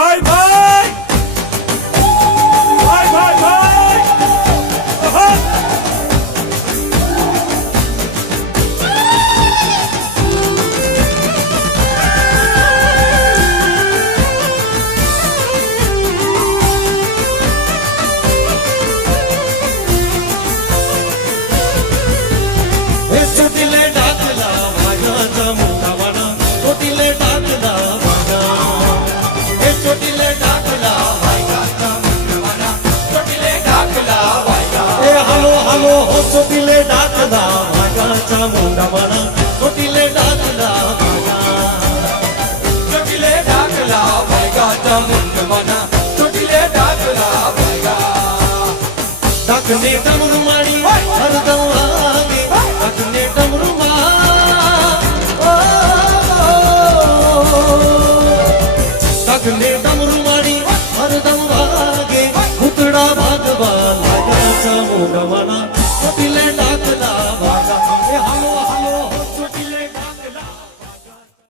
ભાઈ ભાઈ ભાઈ ભાઈ ભાઈ ઓહો ચોટીલે ડાકલા વાગા ચામુંડા વાળા ચોટીલે ડાકલા ચોટીલે ડાકલા વાગા ચામુંડા વાળા ચોટીલે ડાકલા વાગા ડાકને ડમરૂ મારી હરદમ વાગે ડાકને ડમરૂ ડાકને ડમરૂ મારી હરદમ વાગે ભૂતડા ભાગવા લાગ્યા ચામુંડા વાળા ચોટીલે ડાકલા